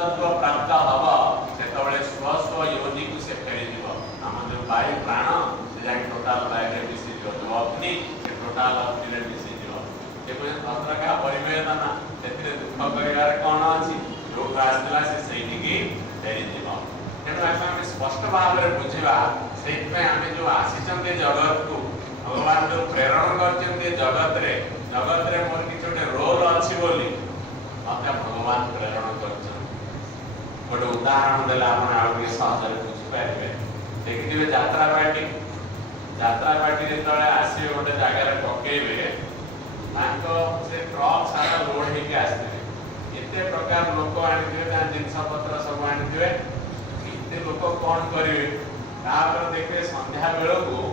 सुतत्व प्राप्त हब से स्व स्व योनि को से फेरी आम जो वायु प्राण से जाए टोटाल वायु मिसी जो अग्नि से टोटाल अग्नि मिसी अत्रका परिवेदना से दुख कर कौन अच्छी जो आसला से फेरी तेणु आम स्पष्ट भाव में बुझा से आम जो आसी जगत को भगवान जो प्रेरण कर जगत रे मोर किसी गोटे रोल अच्छी बोली मत भगवान प्रेरण कर गोटे उदाहरण देला सहज बुझीपारे देखिए यात्रा पार्टी जो आसवे गोटे जगार पकेबे से ट्रक सारा लोड होके आसते एते प्रकार लोक आनी जिनस पत्र सब आनी एते लोक कौन करेंगे देखिए संध्या बेल को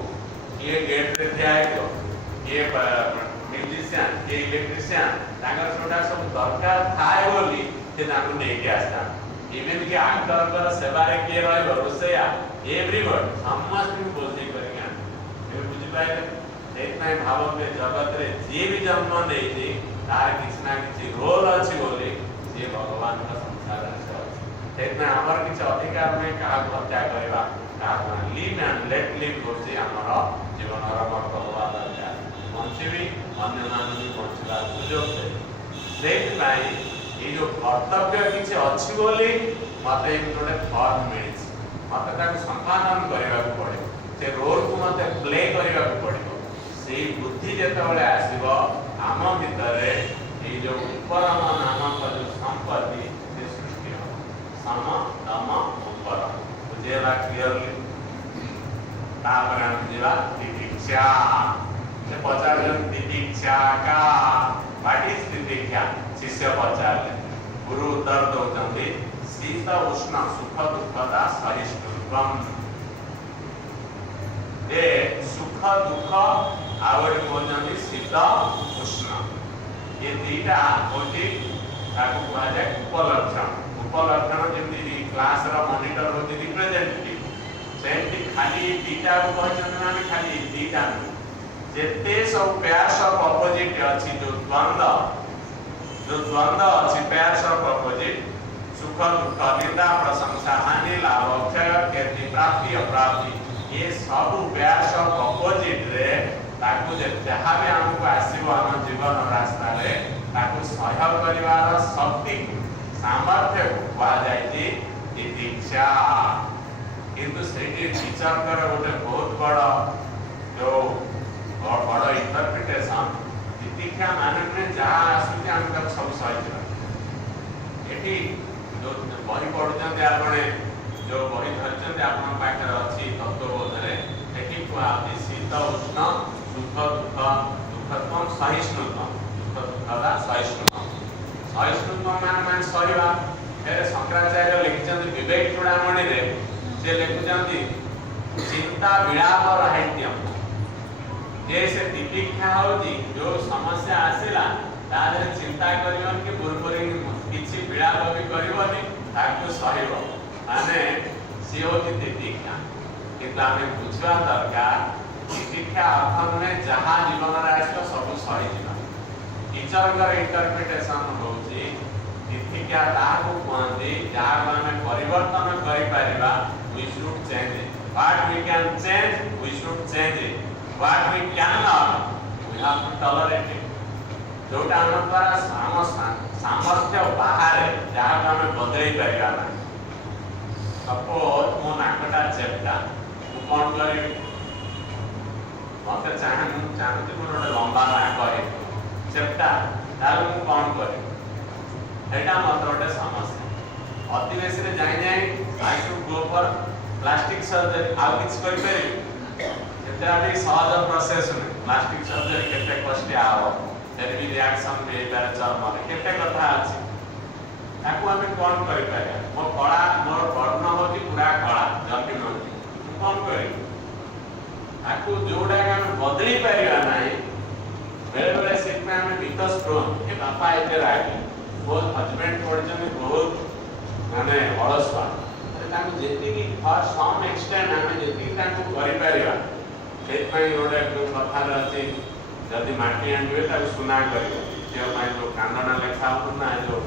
किए गेट रे ठिया किए म्यूजिशियन किए इलेक्ट्रीशियन जोटा सब दरकार थाए बोली से नहीं आसता इवेन कि आंकर सेवारे किए रोसैया एवरीवन समस्त बोझे कर बुझीपारे भाव में जगत रे जी भी जन्म नहीं तार किसी ना किसी रोल अच्छी बोली सी भगवान का संसार से आमर किसी अधिकार नहीं क्या हत्या करवा लिव एंड लेट लिव होची आमर जीवन मत हवा दरकार बंचीबी अन्य मान भी बंचवा सुजोग से ये जो कर्तव्य किसी अच्छी बोली मत गोटे फर्म मिली मत संपादन करने पड़े से रोल को मत प्ले करने पड़े से बुद्धि जिते आसो आम भितर ये जो उपरम नामक जो संपत्ति से सृष्टि हो सम दम उपर बुझेगा क्लियरली तितिक्षा से पचार तितिक्षा का व्हाट इज तितिक्षा शिष्य पचारे गुरु उत्तर दौरान शीत उष्ण सुख दुखता सहिष्णुत्वम सुख दुख आउट कहते शीत उष्ण ये दीटा हूँ कहुए उपलक्षण जमी क्लास मॉनिटर हूँ रिप्रेजेंटेटिव सेमती खाली दीटा को कहते खाली दीटा जिते सब पेयर्स ऑफ अपोजिट अच्छी जो द्वंद्व अच्छी पेयर्स ऑफ अपोजिट सुख दुख निंदा प्रशंसा हानि लाभ क्षय कीर्ति प्राप्ति अप्राप्ति ये सब पेयर्स ऑफ अपोजिट रे ताकू जहाँ भी आमको आसो आम जीवन रास्ता रे ताकू सहयोग करिवार शक्ति सामर्थ्य को कहुई तितिक्षा किंतु सेठी टीचर गोटे बहुत बड़ जो बड़ इंटरप्रिटेशन तितिक्षा माने जहाँ आसूँ आम सब सही ये जो बही पढ़ुं आपने जो बही धरते आप अच्छी तत्वबोध कहुई शीत उष्ण सुख दुख दुखत्व सहिष्णुत्व दुख दुखता सहिष्णुत्व मान सहवा फिर शंकराचार्य लिखिं विवेक चूड़ामणि से लिखुं चिंता विलाप राहित्यम ये से तितिक्षा होची जो समस्या आसिला तादरे चिंता करिवन कि बुरबुरी किछि विलाप भी करिवनी ताकू सहिबो माने सी होची तितिक्षा किंतु आमे बुझवा दरकार तितिक्षा अर्थ में जहाँ जीवन में आसो सब सही जीवन टीचर इंटरप्रिटेशन होची तितिक्षा ताकू कहते जहाँ आम परिवर्तन करिपारिबा we should change it what we can change we should change it what we can not we have to tolerate it जोटा आम द्वारा आम सामर्थ्य बाहर जहाँ आम बदल पारिबा ना सपोज मो नाकटा चेप्टा मु कौन करी मत चाहती गोटे लंबा नाक है चेप्टा तार मु कौन करी मत गोटे समस्या अति बेसी जाए I should go for plastic surgery आउ किछ करि पारि सहज प्रोसेस प्लास्टिक सर्जरी केते कष्टिया हो फिर भी रिएक्शन भी पारे चर्म केते कथा अछि ताकू आम कौन कर मो कला मोर वर्ण होती पूरा कला जमी होती कौन कर जोड़ा आम बदली पारा ना बेले बेले से आम बीतस्प्रोन ये बापा ये रागी बहुत हजबैंड पढ़ते बहुत माने अलसुआ जी फर सम एक्सटेंट आम जी कर गोटे कथार अच्छी जदि माटी आने सुना कर जो कांदना लेखा हो ना जो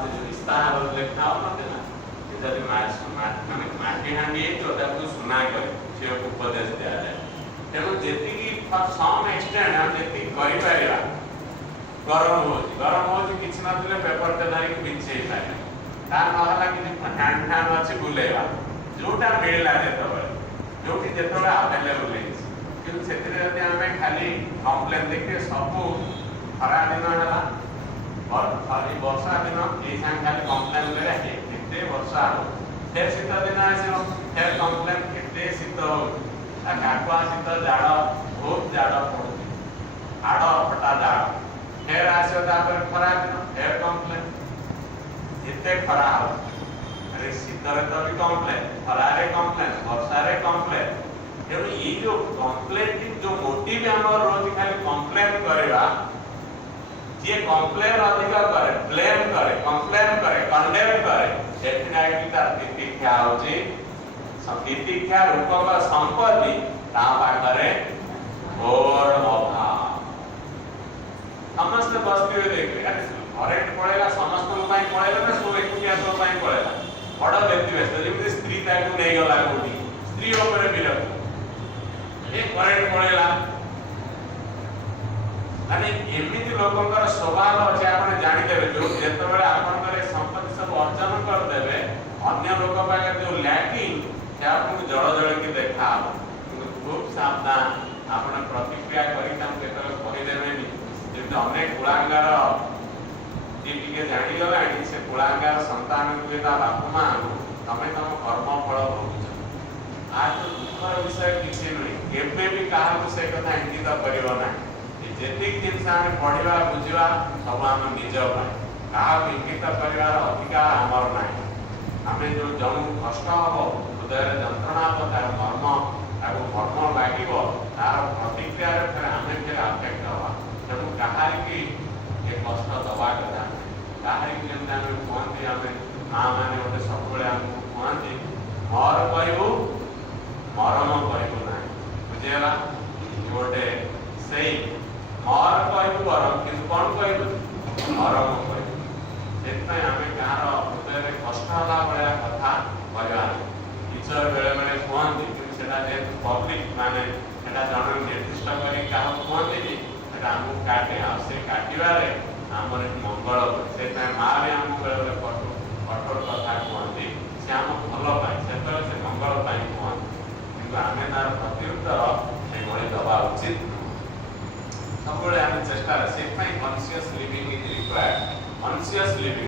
से जो इस्ताहार लेखा होते ना जब माने माटी हांडी तो सुना करे झील को उपदेश दिया जाए तेणु जी फॉर सम एक्सटेंट हम जी कर गरम हो किसी ना पेपर टे धरिक बिछे पारे ता ना कि फैन फैन अच्छे बुलेवा जोटा मिलला जो जिते आवेलेबल कि से खाली कम्प्लेन देखिए सब खरा दिन है और वर्षा दिन ये खाली कम्प्लेन केते वर्षा हो फिर शीत दिन आसो फिर कम्प्लेन केते शीत हो काकुआ शीत जाड़ बहुत जाड़ पड़ू हाड़ फटा जाड़ फिर आसो खरा दिन फिर कम्प्लेन एते खरा हो अरे शीत तो भी कम्प्लेन खरारे कम्प्लेन वर्षारे कम्प्लेन तेणु ये जो कम्प्लेन जो मोटिव आम रोज खाली कम्प्लेन करवा जे कम्प्लेन अधिक करे ब्लेम करे कम्प्लेन करे कंडेम करे सेठिना कि तार तितिक्षा होची संगीतिक्षा रूपक संपत्ति ता पाखरे घोर अभाव समस्त बस्ती देखले अरे करेंट पळेला समस्त पई पळेला ना सो एकुटिया तो पई पळेला बड़ व्यक्ति व्यस्त जेमि स्त्री ताकू नै गला कोठी स्त्री ऊपर बिरक ए करेंट पळेला माने एमिति लोकंकर स्वभाव अछि आपण जानि देबे जो जेतबेले आपनकर संपत्ति सब अर्जन कर देबे अन्य लोक पाके जो लैकिंग से आपन जड़ जड़ के देखा खूब सावधान आपण प्रतिक्रिया करी तम केतले कहि देबेनी जेते अनेक कुलांगार टिके जानि गलानी से कुलांगार संतान के ता बापू मां तमे तम कर्म फल भोगुछ आज तो दुखर विषय किछि नै केबे भी काहा से कथा इंगित करिवो ना जेतिक जिनस आम पढ़ा बुझा सब आम निज क्या इंगित कर अधिकार आमर ना आम जो जन कष्ट हम हृदय जंत्रणा हम तार मर्म ताको मर्म लगे तार प्रतिक्रिया फिर आम फिर आफेक्ट हवा तेणु कहारी ये कष्ट दवा कथा कहारी जमी आम कहते आम माँ मैंने गोटे सब आमको कहते मर कहू मरम कहू ना बुझेगा गोटे से मर कहू गरम कि कौन कहू मरम कहू से आम गाँव हृदय कष्ट है भाया कथा कहवा टीचर बेले बेले कहते कि जेहतु पब्लिक माने जन निर्दिष्ट कर कहते कि आमको काटे से काटवे आम मंगल से माँ भी आमको बेले बेले कठोर कथा कहते से आम भल पाए से मंगल कहते कि आम तार प्रत्युत्तर से दवा उचित सब चेष्टा से conscious living is required conscious living